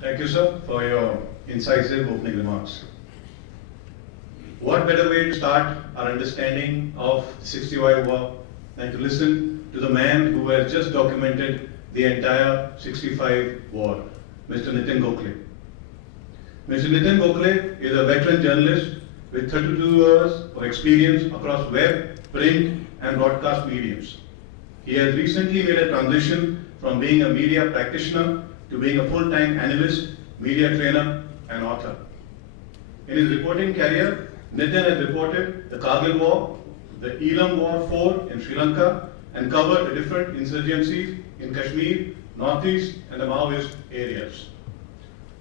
Thank you, sir, for your incisive opening remarks. What better way to start our understanding of the 65 war than to listen to the man who has just documented the entire 65 war, Mr. Nitin Gokhale. Mr. Nitin Gokhale is a veteran journalist with 32 years of experience across web, print, and broadcast mediums. He has recently made a transition from being a media practitioner to being a full-time analyst, media trainer, and author. In his reporting career, Nitin has reported the Kargil War, the Elam War 4 in Sri Lanka, and covered the different insurgencies in Kashmir, Northeast, and the Maoist areas.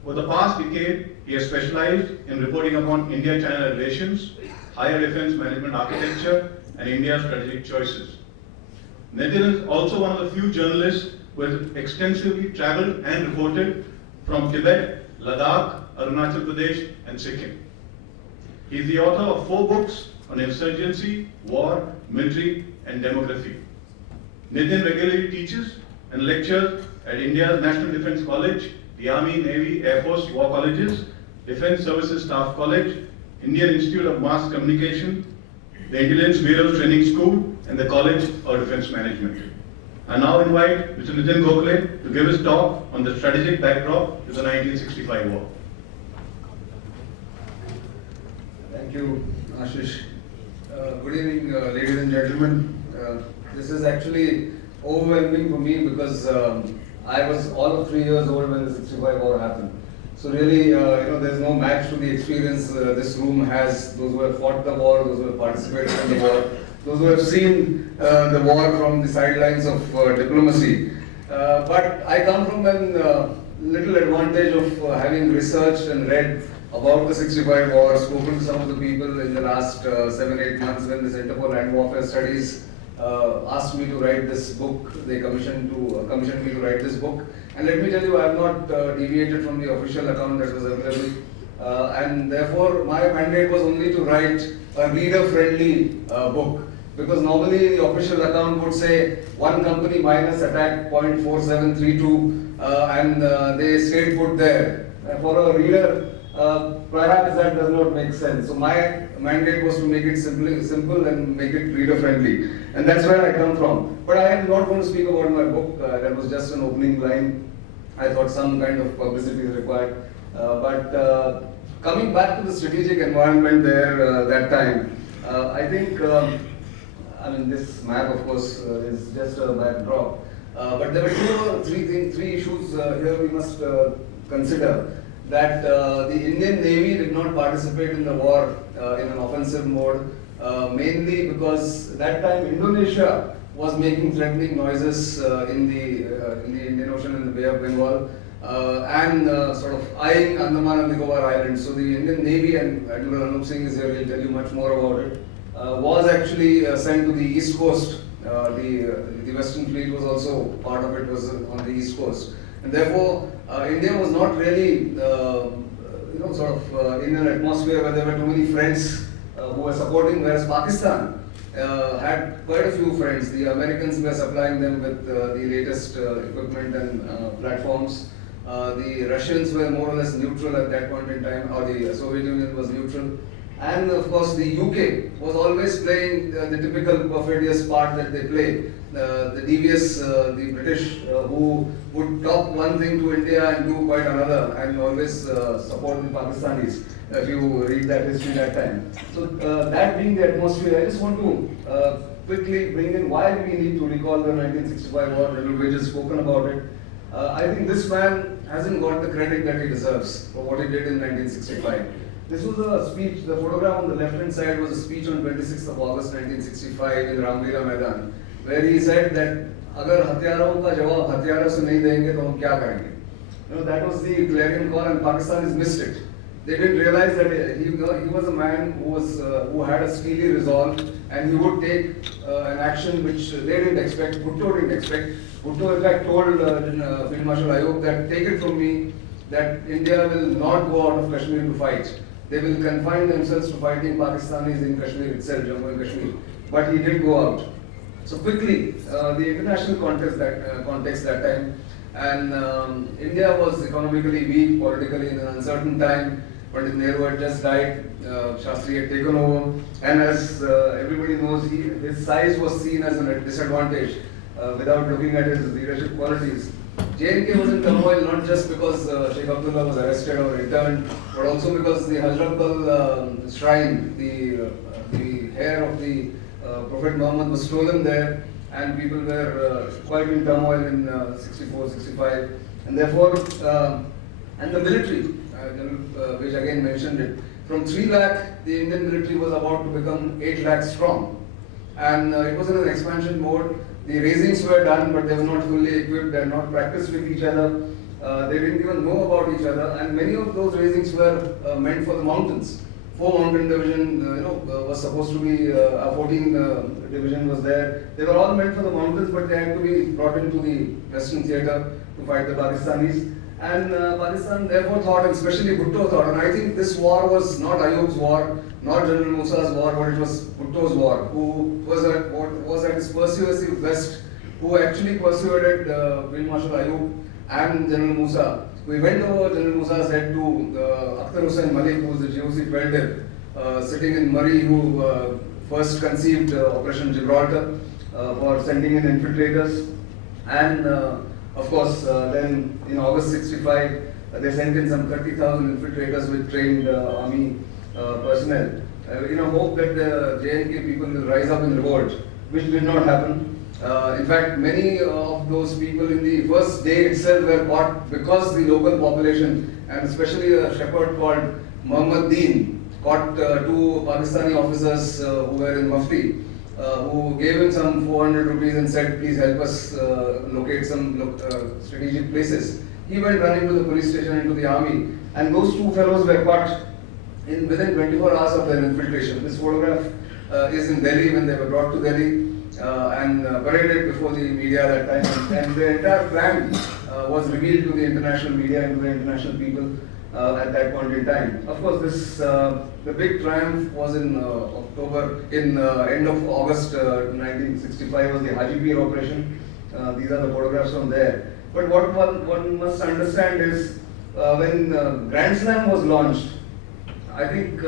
For the past decade, he has specialized in reporting upon India-China relations, higher defense management architecture, and India's strategic choices. Nitin is also one of the few journalists who has extensively traveled and reported from Tibet, Ladakh, Arunachal Pradesh, and Sikkim. He is the author of 4 books on insurgency, war, military, and demography. Nitin regularly teaches and lectures at India's National Defence College, the Army, Navy, Air Force War Colleges, Defence Services Staff College, Indian Institute of Mass Communication, the Intelligence Bureau Training School, and the College of Defence Management. I now invite Mr. Nitin Gokhale to give his talk on the strategic backdrop to the 1965 war. Thank you, Ashish. Good evening, ladies and gentlemen. This is actually overwhelming for me because I was all of 3 years old when the 65 war happened. So really, there's no match to the experience this room has. Those who have fought the war, those who have participated in the war, those who have seen the war from the sidelines of diplomacy. But I come from a little advantage of having researched and read about the 65 war, spoken to some of the people in the last 7-8 months when the Center for Land Warfare Studies asked me to write this book. They commissioned me to write this book. And let me tell you, I have not deviated from the official account that was available. And therefore, my mandate was only to write a reader-friendly book. Because normally the official account would say one company minus attack 0.4732 and they stayed put there. For a reader, perhaps that does not make sense. So my mandate was to make it simple and make it reader-friendly. And that's where I come from. But I am not going to speak about my book. That was just an opening line. I thought some kind of publicity is required. But coming back to the strategic environment there that time, I think, this map, of course, is just a backdrop. But there were 2 or 3 issues here we must consider. That the Indian Navy did not participate in the war in an offensive mode, mainly because that time Indonesia was making threatening noises in the Indian Ocean and the Bay of Bengal and sort of eyeing Andaman and Nicobar Islands. So the Indian Navy, and Admiral Anup Singh is here, will tell you much more about it, was actually sent to the East Coast. The Western Fleet was also, part of it was on the East Coast. And therefore, India was not really, in an atmosphere where there were too many friends who were supporting, whereas Pakistan had quite a few friends. The Americans were supplying them with the latest equipment and platforms. The Russians were more or less neutral at that point in time, or the Soviet Union was neutral. And of course, the UK was always playing the typical perfidious part that they play. The devious, the British who would talk one thing to India and do quite another, and always support the Pakistanis, if you read that history that time. So that being the atmosphere, I just want to quickly bring in why we need to recall the 1965 war. General Wage has spoken about it. I think this man hasn't got the credit that he deserves for what he did in 1965. This was a speech, the photograph on the left-hand side was a speech on 26th of August 1965 in Ramlila Maidan, where he said that, "Agar hatyaron ka jawab hatyaron se nahi denge to hum kya karenge?" That was the clarion call, and Pakistan has missed it. They didn't realize that he was a man who had a steely resolve, and he would take an action which they didn't expect, Bhutto didn't expect. Bhutto in fact told Field Marshal Ayub that, "Take it from me, that India will not go out of Kashmir to fight. They will confine themselves to fighting Pakistanis in Kashmir itself, Jammu and Kashmir." But he did go out. So quickly, the international context that time, And India was economically weak, politically in an uncertain time. Pandit Nehru had just died, Shastri had taken over, and as everybody knows, his size was seen as a disadvantage without looking at his leadership qualities. J&K was in turmoil not just because Sheikh Abdullah was arrested or returned, but also because the Hazratbal shrine, the hair of the Prophet Muhammad was stolen there, and people were quite in turmoil in 64, 65, and therefore, and the military, which again mentioned it, from 3 lakh, the Indian military was about to become 8 lakh strong, and it was in an expansion mode. The raisings were done, but they were not fully equipped, they had not practiced with each other, they didn't even know about each other, and many of those raisings were meant for the mountains. 4 mountain division, was supposed to be, 14 division was there. They were all meant for the mountains, but they had to be brought into the Western theatre to fight the Pakistanis. And Pakistan therefore thought, and especially Bhutto thought, and I think this war was not Ayub's war, not General Musa's war, but it was Bhutto's war, who was at his persuasive best, who actually persuaded Field Marshal Ayub and General Musa. We went over General Musa's head to Akhtar Hussain Malik, who was the GOC 12, sitting in Murray, who first conceived Operation Gibraltar for sending in infiltrators. And of course, then in August 65, they sent in some 30,000 infiltrators with trained army personnel in a hope that the J&K people will rise up in revolt, which did not happen. In fact, many of those people in the first day itself were caught because the local population, and especially a shepherd called Muhammad Deen, caught 2 Pakistani officers who were in Mufti, who gave him some 400 rupees and said, please help us locate some strategic places. He went running to the police station and to the army, and those 2 fellows were caught within 24 hours of their infiltration. This photograph is in Delhi when they were brought to Delhi and paraded before the media at that time, and the entire plan was revealed to the international media and to the international people at that point in time. Of course, this the big triumph was in end of August 1965 was the Haji Pir operation. These are the photographs from there. But what one must understand is when Grand Slam was launched, I think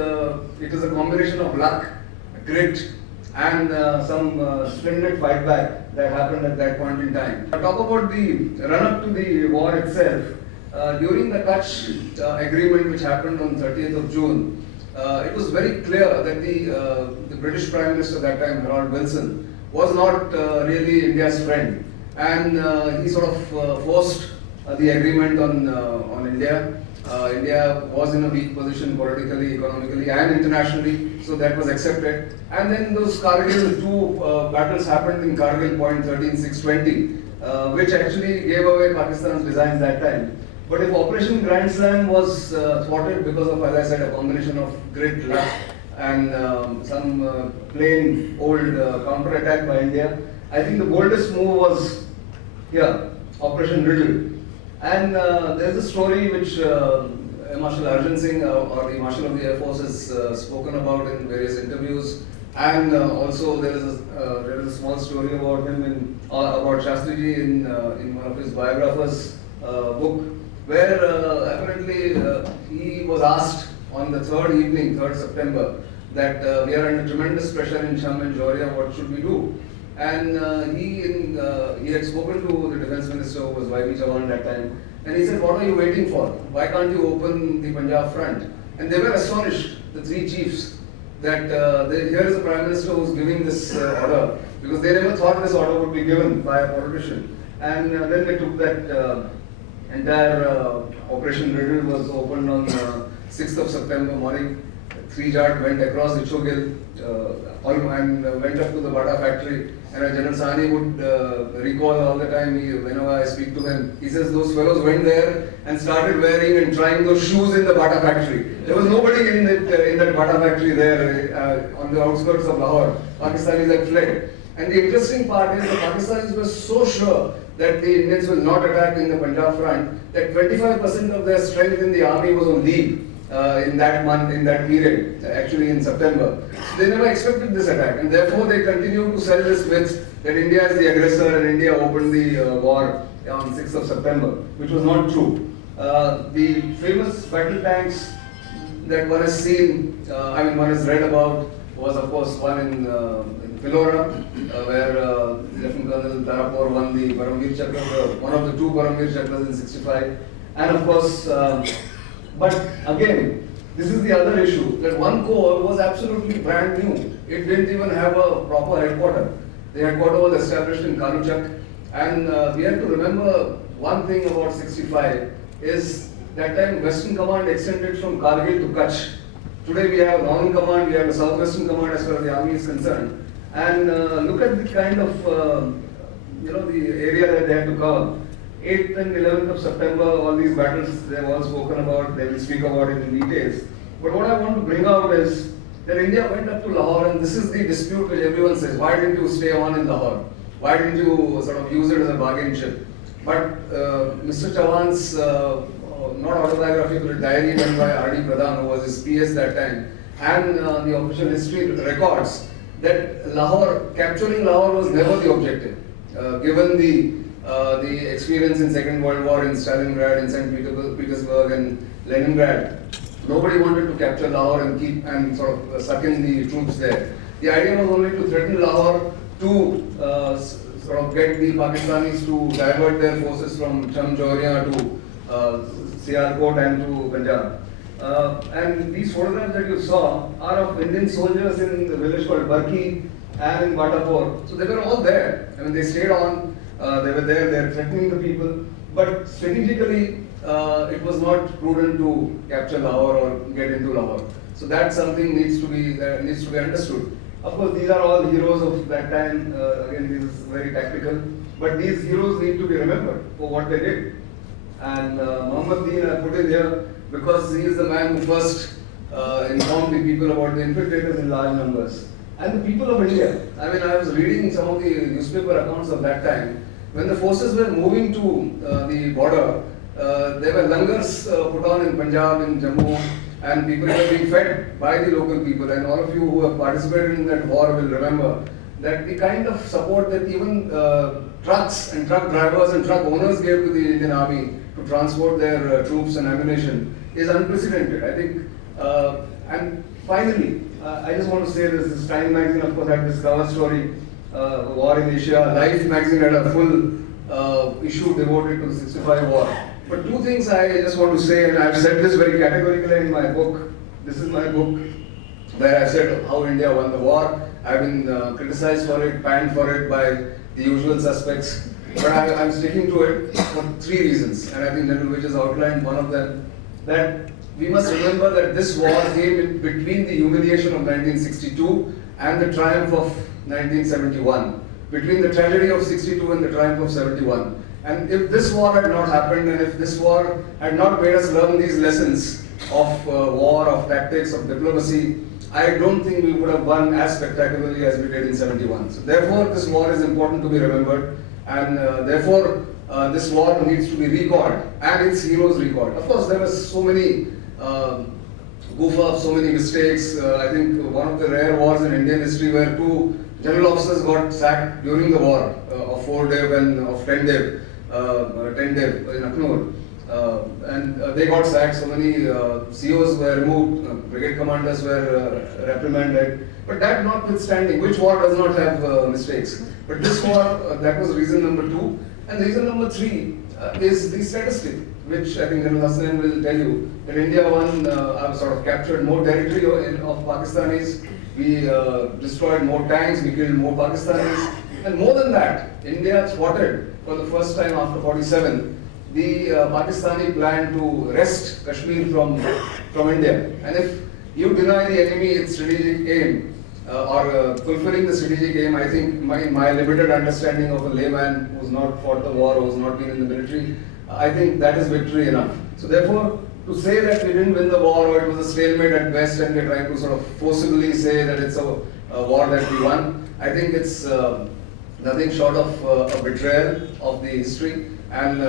it is a combination of luck, grit, and some splendid fight back that happened at that point in time. Talk about the run-up to the war itself. During the Kutch agreement which happened on 30th of June, it was very clear that the British Prime Minister at that time, Harold Wilson, was not really India's friend, and he sort of forced the agreement on India. India was in a weak position politically, economically, and internationally, so that was accepted. And then those Kargil, 2 battles happened in Kargil Point 13/6/20, which actually gave away Pakistan's designs that time. But if Operation Grand Slam was thwarted because of, as I said, a combination of grit, luck, and some plain old counter-attack by India, I think the boldest move was here, Operation Riddle. And there's a story which Marshal Arjun Singh, or the Marshal of the Air Force, has spoken about in various interviews. And also there is a small story about him about Shastriji in one of his biographers' book, where apparently he was asked on the 3rd evening, 3rd September, that we are under tremendous pressure in Cham and Joria, what should we do? And he had spoken to the defense minister, who was Y.B. Chavan at that time, and he said, what are you waiting for? Why can't you open the Punjab front? And they were astonished, the 3 chiefs, that here is a prime minister who is giving this order, because they never thought this order would be given by a politician. And then they took that entire Operation Riddle was opened on 6th of September morning. 3 Jat went across the Chogil and went up to the Bata factory. And General Sahni would recall all the time, whenever I speak to him, he says those fellows went there and started wearing and trying those shoes in the Bata factory. There was nobody in that Bata factory there on the outskirts of Lahore. Pakistanis had fled. And the interesting part is the Pakistanis were so sure that the Indians will not attack in the Punjab front that 25% of their strength in the army was on leave. In that month, in that period, actually in September. So they never expected this attack, and therefore they continue to sell this myth that India is the aggressor and India opened the war on 6th of September, which was not true. The famous battle tanks that one has seen, one has read about, was of course one in Pilora, where Lieutenant Colonel Tarapur won the Paramveer Chakra, one of the two Paramveer Chakras in 65. And of course, but again, this is the other issue, that one corps was absolutely brand new. It didn't even have a proper headquarter. The headquarter was established in Kaluchak. And we have to remember one thing about 65 is that time Western Command extended from Kargil to Kutch. Today we have Northern Command, we have the Southwestern Command as far as the army is concerned. And look at the kind of, the area that they had to cover. 8th and 11th of September, all these battles they have all spoken about, they will speak about it in details. But what I want to bring out is that India went up to Lahore, and this is the dispute which everyone says, why didn't you stay on in Lahore? Why didn't you sort of use it as a bargaining chip? But Mr. Chauhan's, not autobiography, but a diary done by R.D. Pradhan, who was his PS that time, and the official history records that capturing Lahore was never the objective. Given the experience in Second World War in Stalingrad, in St. Petersburg and Leningrad, nobody wanted to capture Lahore and keep and sort of suck in the troops there. The idea was only to threaten Lahore to sort of get the Pakistanis to divert their forces from Chamjauria to Sialkot and to Punjab. And these photographs that you saw are of Indian soldiers in the village called Barki and in Batapur. So they were all there. I mean, they stayed on, they were there, they were threatening the people. But strategically, it was not prudent to capture Lahore or get into Lahore. So that's something needs to be understood. Of course, these are all heroes of that time. Again, this is very tactical. But these heroes need to be remembered for what they did. And Muhammad Deen, I put it here because he is the man who first informed the people about the infiltrators in large numbers. And the people of India. I mean, I was reading some of the newspaper accounts of that time. When the forces were moving to the border, there were langars put on in Punjab, in Jammu, and people were being fed by the local people. And all of you who have participated in that war will remember that the kind of support that even trucks and truck drivers and truck owners gave to the Indian Army to transport their troops and ammunition is unprecedented. I think, and finally, I just want to say this Time magazine, of course, had this cover story, War in Asia. Life magazine had a full issue devoted to the 65 war. But two things I just want to say, and I've said this very categorically in my book. This is my book where I've said how India won the war. I've been criticized for it, panned for it by the usual suspects. But I'm sticking to it for three reasons. And I think General Vij has outlined one of them. That we must remember that this war came in between the humiliation of 1962 and the triumph of 1971. Between the tragedy of 62 and the triumph of 71. And if this war had not happened, and if this war had not made us learn these lessons of war, of tactics, of diplomacy, I don't think we would have won as spectacularly as we did in 71. So therefore, this war is important to be remembered, and therefore, this war needs to be recalled, and its heroes recalled. Of course, there were so many goof-ups, so many mistakes. I think one of the rare wars in Indian history where two general officers got sacked during the war of 4-Dev and of 10-Dev. 10-Dev in Akhnur, and they got sacked. So many COs were removed, brigade commanders were reprimanded. But that notwithstanding, which war does not have mistakes? But this war, that was reason number 2. And reason number 3 is the statistic, which I think General Hassan will tell you, that India won, sort of captured more territory of Pakistanis. We destroyed more tanks, we killed more Pakistanis. And more than that, India spotted for the first time after 47 the Pakistani plan to wrest Kashmir from India. And if you deny the enemy its strategic aim, or fulfilling the strategic aim, I think my limited understanding of a layman who's not fought the war, who's not been in the military, I think that is victory enough. So therefore, to say that we didn't win the war or it was a stalemate at best and we're trying to sort of forcibly say that it's a war that we won, I think it's nothing short of a betrayal of the history, and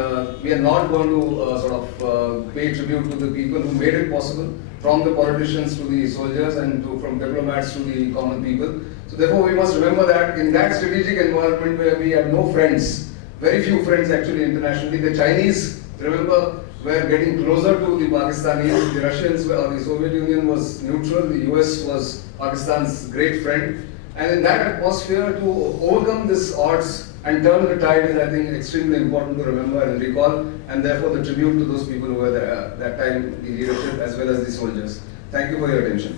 we are not going to sort of pay tribute to the people who made it possible, from the politicians to the soldiers and from diplomats to the common people. So therefore we must remember that in that strategic environment where we had no friends, very few friends actually internationally. The Chinese, remember, were getting closer to the Pakistanis. The Russians, or the Soviet Union was neutral. The US was Pakistan's great friend. And in that atmosphere, to overcome this odds and turn the tide is, I think, extremely important to remember and recall. And therefore, the tribute to those people who were there that time, the leadership as well as the soldiers. Thank you for your attention.